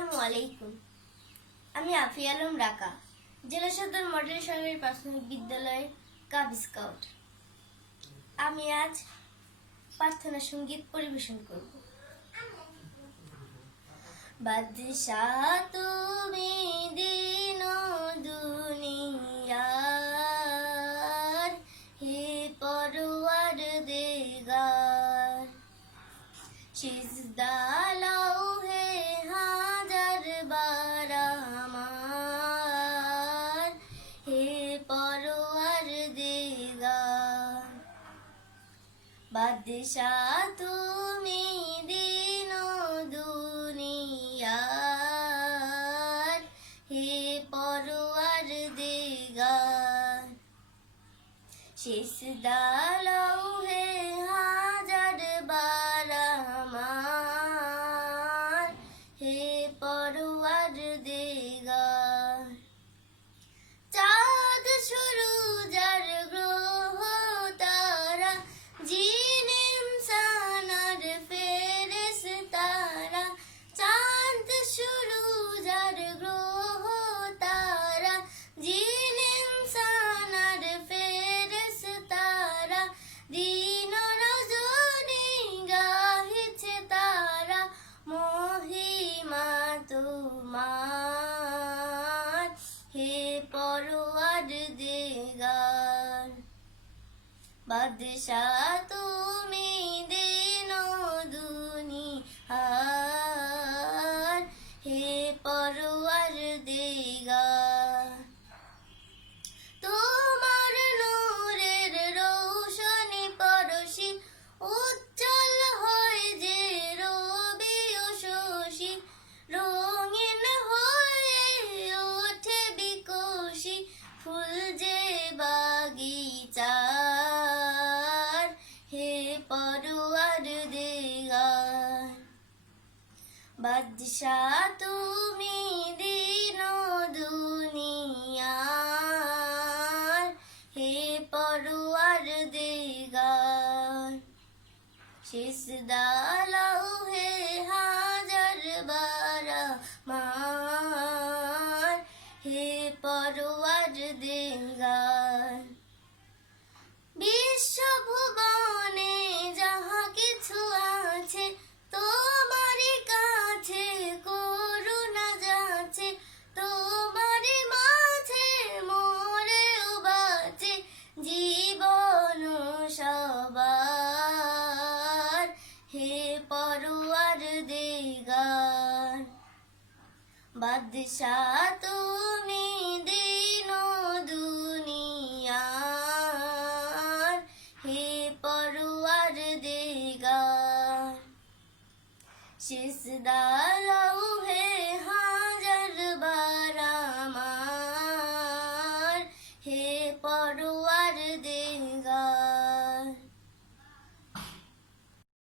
আসসালামু আলাইকুম। আমি আফিয়া আলম রাকা, জেলা সদর মডেল সরকারি প্রাথমিক বিদ্যালয়ের কাব স্কাউট। আমি আজ প্রার্থনা সঙ্গীত পরিবেশন করব। বাদশাহ তুমি দিন দুনিয়ার, হে পরওয়ারদিগার, সিজদা লাও হে হাজার বার আমার, হে পরওয়ারদিগার। বাদশাহ তুমি দিন দুনিয়ার, হে পরওয়ারদিগার, সিজদা লাও হে হাজার বার আমার, হে পরওয়ারদিগার। চাঁদ সুরুজ আর গ্রহ তারা, জিন ইনসান আর ফেরেশতারা, চাঁদ সুরুজ আর গ্রহ তারা, জিন ইনসান আর ফেরেশতারা, দিন রজনী গাহিছে তারা মহিমা তোমার, হে পরওয়ারদিগার। বাদশাহ তুমি দিন দুনিয়ার, হে পরওয়ারদিগার। তোমার নূরের রৌশনি পরশি, উজ্জ্বল হয় যে রবি ও শশী, রঙিন হয়ে ওঠে বিকশি ফুল যে বাগিচার, হে পরওয়ারদিগার। বাদশাহ তুমি দিন দুনিয়ার, হে পরওয়ারদিগার, সিজদা লাও হে হাজার বার আমার, হে পরওয়ারদিগার। বিশ্বভুবনে যাহা কিছু আছে, তোমারই কাছে করুণা যাচ্ছে, তোমারই মাঝে মরেও বাঁচে জীবন সবার, হে পরওয়ারদিগার। বাদশাহ তুমি দিন দুনিয়ার, হে পরওয়ারদিগার, সিজদা লাও হে হাজার বার আমার, হে পরওয়ারদিগার।